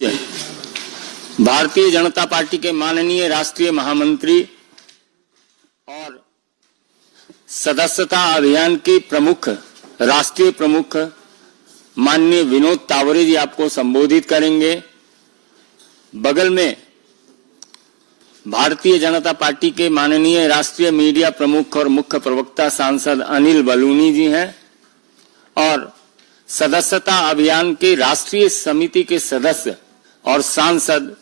Bharatiya Janata party के माननीय राष्ट्रीय महामंत्री और सदस्यता अभियान के प्रमुख राष्ट्रीय प्रमुख माननीय विनोद तावरे जी आपको संबोधित करेंगे। बगल में भारतीय जनता पार्टी के माननीय राष्ट्रीय मीडिया प्रमुख और मुख्य प्रवक्ता सांसद अनिल बलूनी जी हैं और सदस्यता अभियान के राष्ट्रीय समिति के सदस्य और सांसद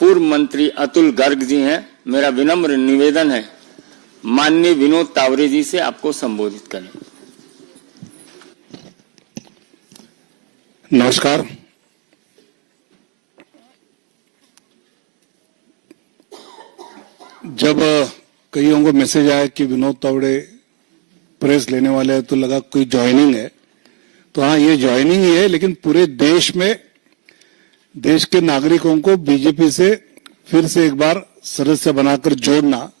पूर्व मंत्री अतुल गर्ग जी हैं। मेरा विनम्र निवेदन है माननीय विनोद तावरे जी से आपको संबोधित करें। नमस्कार। जब कईयों को मैसेज आया कि विनोद तावड़े प्रेस लेने वाले हैं तो लगा कोई ज्वाइनिंग है, तो हाँ ये ज्वाइनिंग ही है, लेकिन पूरे देश में देश के नागरिकों को बीजेपी से फिर से एक बार सदस्य बनाकर जोड़ना,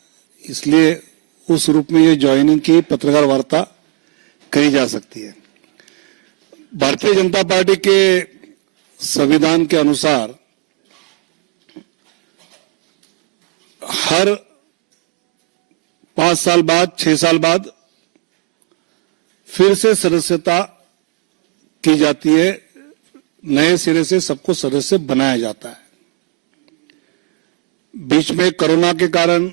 इसलिए उस रूप में ये ज्वाइनिंग की पत्रकार वार्ता करी जा सकती है। भारतीय जनता पार्टी के संविधान के अनुसार हर 5 साल बाद 6 साल बाद फिर से सदस्यता की जाती है, नए सिरे से सबको सदस्य बनाया जाता है। बीच में कोरोना के कारण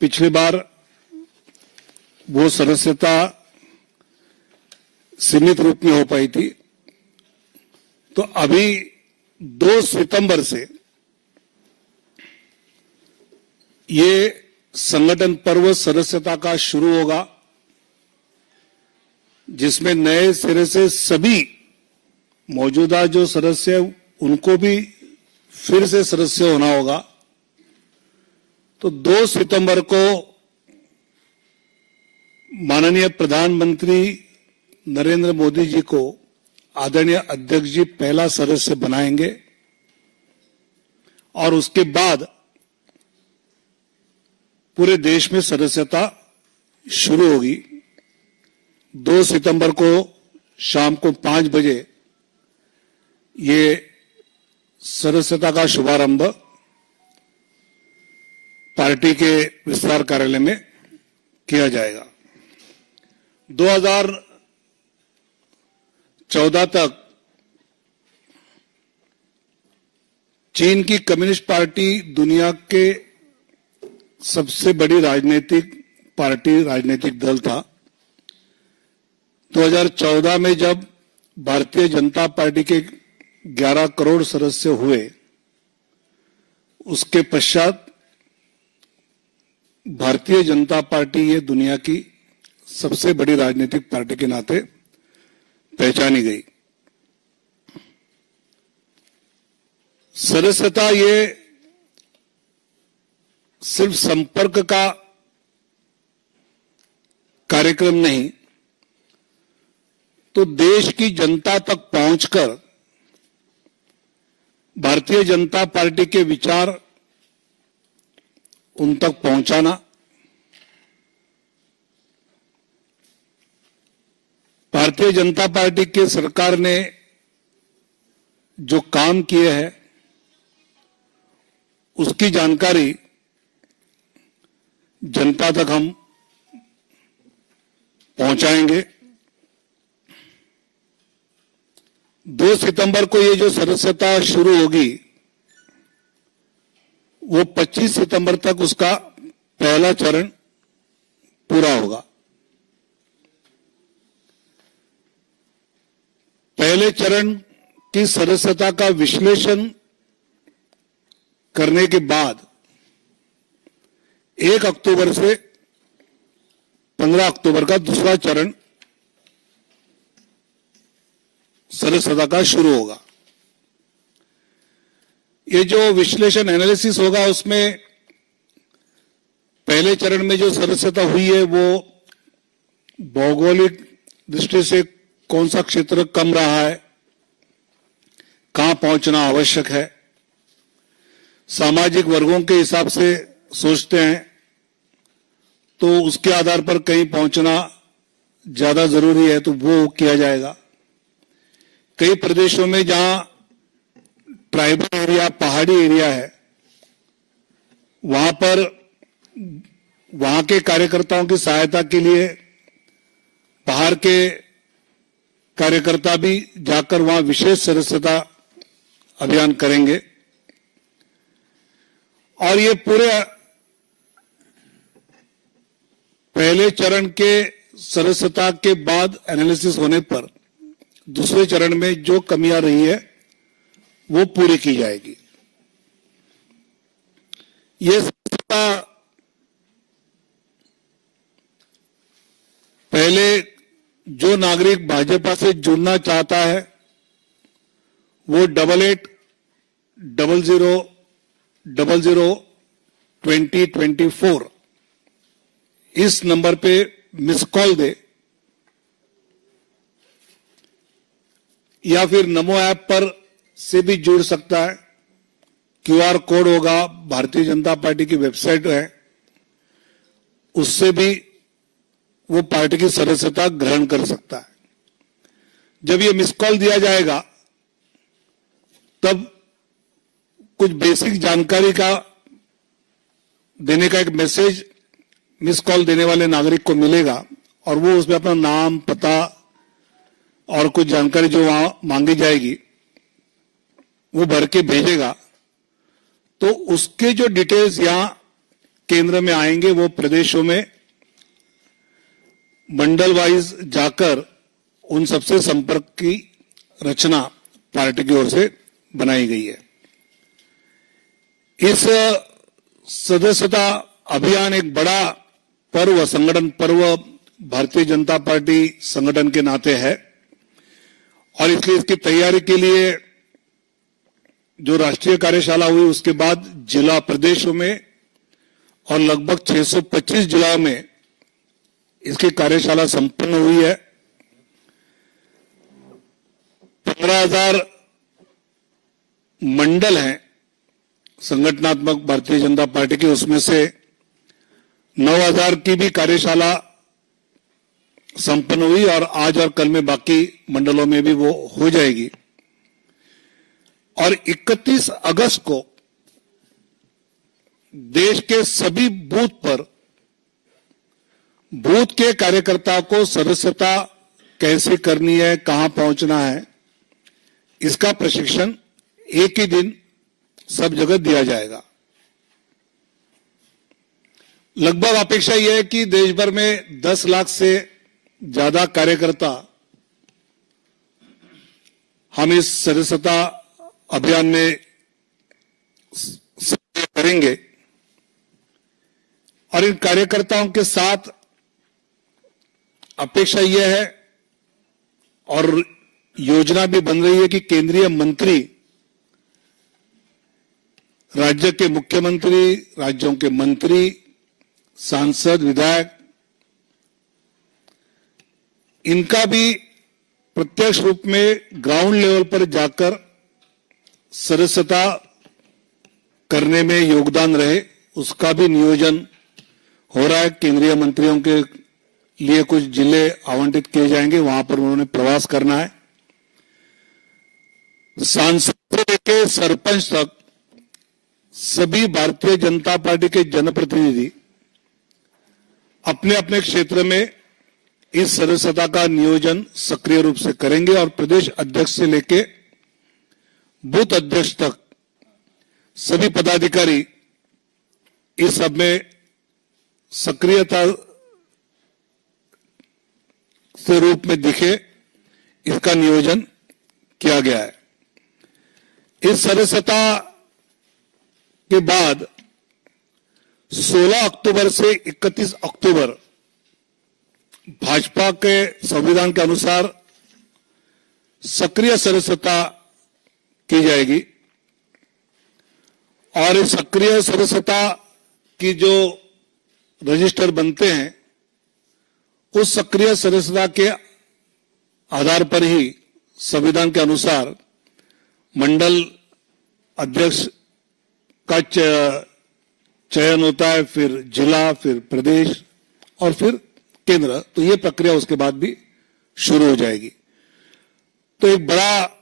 पिछली बार वो सदस्यता सीमित रूप में हो पाई थी, तो अभी 2 सितंबर से ये संगठन पर्व सदस्यता का शुरू होगा, जिसमें नए सिरे से सभी मौजूदा जो सदस्य उनको भी फिर से सदस्य होना होगा। तो 2 सितंबर को माननीय प्रधानमंत्री नरेंद्र मोदी जी को आदरणीय अध्यक्ष जी पहला सदस्य बनाएंगे और उसके बाद पूरे देश में सदस्यता शुरू होगी। 2 सितंबर को शाम को 5 बजे ये सदस्यता का शुभारंभ पार्टी के विस्तार कार्यालय में किया जाएगा। 2014 तक चीन की कम्युनिस्ट पार्टी दुनिया के सबसे बड़ी राजनीतिक दल था। 2014 में जब भारतीय जनता पार्टी के 11 करोड़ सदस्य हुए, उसके पश्चात भारतीय जनता पार्टी ये दुनिया की सबसे बड़ी राजनीतिक पार्टी के नाते पहचानी गई। सदस्यता ये सिर्फ संपर्क का कार्यक्रम नहीं, तो देश की जनता तक पहुंचकर भारतीय जनता पार्टी के विचार उन तक पहुंचाना, भारतीय जनता पार्टी के सरकार ने जो काम किए हैं उसकी जानकारी जनता तक हम पहुंचाएंगे। 2 सितंबर को ये जो सदस्यता शुरू होगी वो 25 सितंबर तक उसका पहला चरण पूरा होगा। पहले चरण की सदस्यता का विश्लेषण करने के बाद 1 अक्टूबर से 15 अक्टूबर का दूसरा चरण सदस्यता का शुरू होगा। ये जो विश्लेषण एनालिसिस होगा उसमें पहले चरण में जो सदस्यता हुई है वो भौगोलिक दृष्टि से कौन सा क्षेत्र कम रहा है, कहां पहुंचना आवश्यक है, सामाजिक वर्गों के हिसाब से सोचते हैं तो उसके आधार पर कहीं पहुंचना ज्यादा जरूरी है तो वो किया जाएगा। कई प्रदेशों में जहां ट्राइबल एरिया, पहाड़ी एरिया है, वहां पर वहां के कार्यकर्ताओं की सहायता के लिए बाहर के कार्यकर्ता भी जाकर वहां विशेष सदस्यता अभियान करेंगे। और ये पूरे पहले चरण के सदस्यता के बाद एनालिसिस होने पर दूसरे चरण में जो कमियां रही है वो पूरी की जाएगी। ये सदस्यता पहले जो नागरिक भाजपा से जुड़ना चाहता है वो 8800002024 इस नंबर पे मिस कॉल दे या फिर नमो ऐप पर से भी जुड़ सकता है। क्यूआर कोड होगा, भारतीय जनता पार्टी की वेबसाइट है, उससे भी वो पार्टी की सदस्यता ग्रहण कर सकता है। जब ये मिस कॉल दिया जाएगा तब कुछ बेसिक जानकारी का देने का एक मैसेज मिस कॉल देने वाले नागरिक को मिलेगा और वो उसमें अपना नाम, पता और कुछ जानकारी जो वहां मांगी जाएगी वो भर के भेजेगा। तो उसके जो डिटेल्स यहां केंद्र में आएंगे वो प्रदेशों में मंडल वाइज जाकर उन सबसे संपर्क की रचना पार्टी की ओर से बनाई गई है। इस सदस्यता अभियान एक बड़ा पर्व, संगठन पर्व भारतीय जनता पार्टी संगठन के नाते है और इसलिए इसकी तैयारी के लिए जो राष्ट्रीय कार्यशाला हुई उसके बाद जिला प्रदेशों में और लगभग 625 जिलाओं में इसकी कार्यशाला संपन्न हुई है। 15,000 मंडल हैं संगठनात्मक भारतीय जनता पार्टी के, उसमें से 9,000 की भी कार्यशाला संपन्न हुई और आज और कल में बाकी मंडलों में भी वो हो जाएगी। और 31 अगस्त को देश के सभी बूथ पर बूथ के कार्यकर्ताओं को सदस्यता कैसे करनी है, कहां पहुंचना है, इसका प्रशिक्षण एक ही दिन सब जगह दिया जाएगा। लगभग अपेक्षा यह है कि देश भर में 10 लाख से ज्यादा कार्यकर्ता हम इस सदस्यता अभियान में सक्रिय करेंगे और इन कार्यकर्ताओं के साथ अपेक्षा यह है और योजना भी बन रही है कि केंद्रीय मंत्री, राज्य के मुख्यमंत्री, राज्यों के मंत्री, सांसद, विधायक, इनका भी प्रत्यक्ष रूप में ग्राउंड लेवल पर जाकर सदस्यता करने में योगदान रहे, उसका भी नियोजन हो रहा है। केंद्रीय मंत्रियों के लिए कुछ जिले आवंटित किए जाएंगे, वहां पर उन्होंने प्रवास करना है। सांसद से लेकर सरपंच तक सभी भारतीय जनता पार्टी के जनप्रतिनिधि अपने अपने क्षेत्र में इस सदस्यता का नियोजन सक्रिय रूप से करेंगे और प्रदेश अध्यक्ष से लेकर बूथ अध्यक्ष तक सभी पदाधिकारी इस सब में सक्रियता से रूप में दिखे, इसका नियोजन किया गया है। इस सदस्यता के बाद 16 अक्टूबर से 31 अक्टूबर भाजपा के संविधान के अनुसार सक्रिय सदस्यता की जाएगी और इस सक्रिय सदस्यता की जो रजिस्टर बनते हैं उस सक्रिय सदस्यता के आधार पर ही संविधान के अनुसार मंडल अध्यक्ष का चयन होता है, फिर जिला, फिर प्रदेश और फिर केंद्र। तो ये प्रक्रिया उसके बाद भी शुरू हो जाएगी। तो एक बड़ा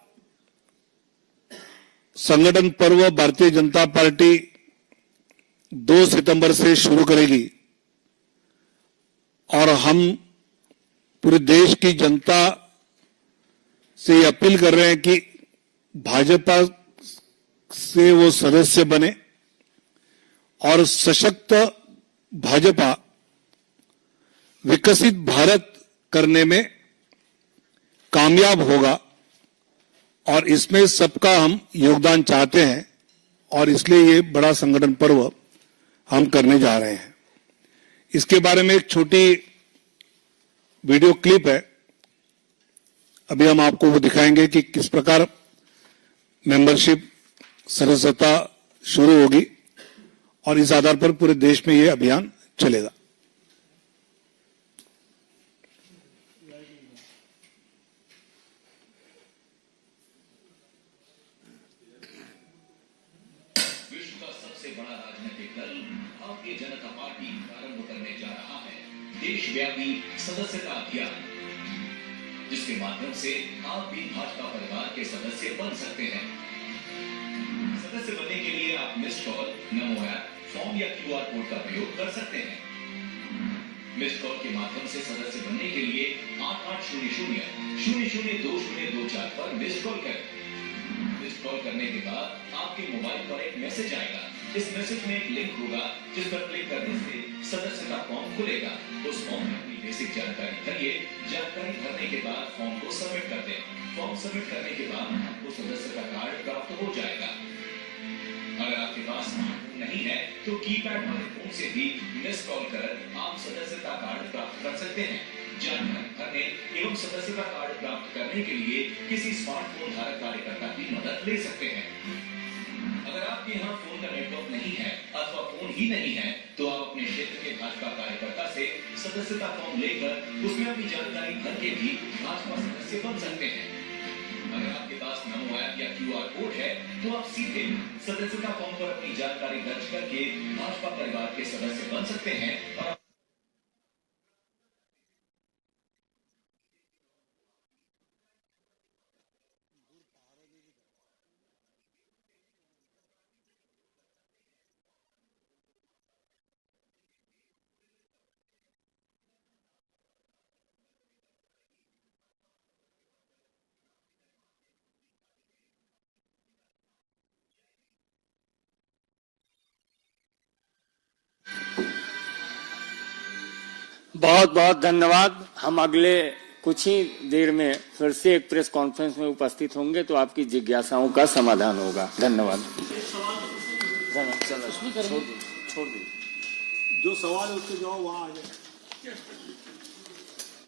संगठन पर्व भारतीय जनता पार्टी 2 सितंबर से शुरू करेगी और हम पूरे देश की जनता से ये अपील कर रहे हैं कि भाजपा से वो सदस्य बने और सशक्त भाजपा विकसित भारत करने में कामयाब होगा और इसमें सबका हम योगदान चाहते हैं और इसलिए ये बड़ा संगठन पर्व हम करने जा रहे हैं। इसके बारे में एक छोटी वीडियो क्लिप है, अभी हम आपको वो दिखाएंगे कि किस प्रकार मेंबरशिप सदस्यता शुरू होगी और इस आधार पर पूरे देश में ये अभियान चलेगा। विश्व का सबसे बड़ा राजनीतिक दल भारतीय जनता पार्टी प्रारंभ करने जा रहा है देशव्यापी सदस्यता अभियान, जिसके माध्यम से आप भी भाजपा परिवार के सदस्य बन सकते हैं। सदस्य बनने के लिए आप मिस्ड कॉल, नमो ऐप, फॉर्म या क्यूआर कोड का प्रयोग कर सकते हैं। मिस्ड कॉल के माध्यम से सदस्य बनने के लिए 8800-002024 पर मिस्ड कॉल करें। मिस्ड कॉल करने के बाद आपके मोबाइल पर एक मैसेज आएगा। इस मैसेज में एक लिंक होगा जिस पर क्लिक करने से सदस्यता फॉर्म खुलेगा। उस फॉर्म में अपनी बेसिक जानकारी भरिए। जानकारी भरने के बाद फॉर्म को सबमिट कर दें। फॉर्म सबमिट करने के बाद आपको सदस्यता कार्ड प्राप्त हो जाएगा। अगर आपके पास स्मार्टफोन नहीं है तो कीपैड वाले फोन से भी मिस कॉल कर आप सदस्यता कार्ड प्राप्त कर सकते हैं। जानकारी भरने एवं सदस्यता कार्ड प्राप्त करने के लिए किसी स्मार्टफोन धारक कार्यकर्ता की मदद ले सकते हैं। अगर आपके यहाँ फोन का नेटवर्क नहीं है अथवा फोन ही नहीं है तो आप अपने क्षेत्र के भाजपा कार्यकर्ता से सदस्यता फॉर्म लेकर उसमें अपनी जानकारी भर के भी भाजपा सदस्य बन सकते हैं। अगर आपके पास नमो ऐप या क्यूआर कोड है तो आप सीधे सदस्यता फॉर्म पर अपनी जानकारी दर्ज करके भाजपा परिवार के सदस्य बन सकते हैं। और बहुत बहुत धन्यवाद। हम अगले कुछ ही देर में फिर से एक प्रेस कॉन्फ्रेंस में उपस्थित होंगे तो आपकी जिज्ञासाओं का समाधान होगा। धन्यवाद। जो सवाल है उसके जवाब वहाँ आ जाए।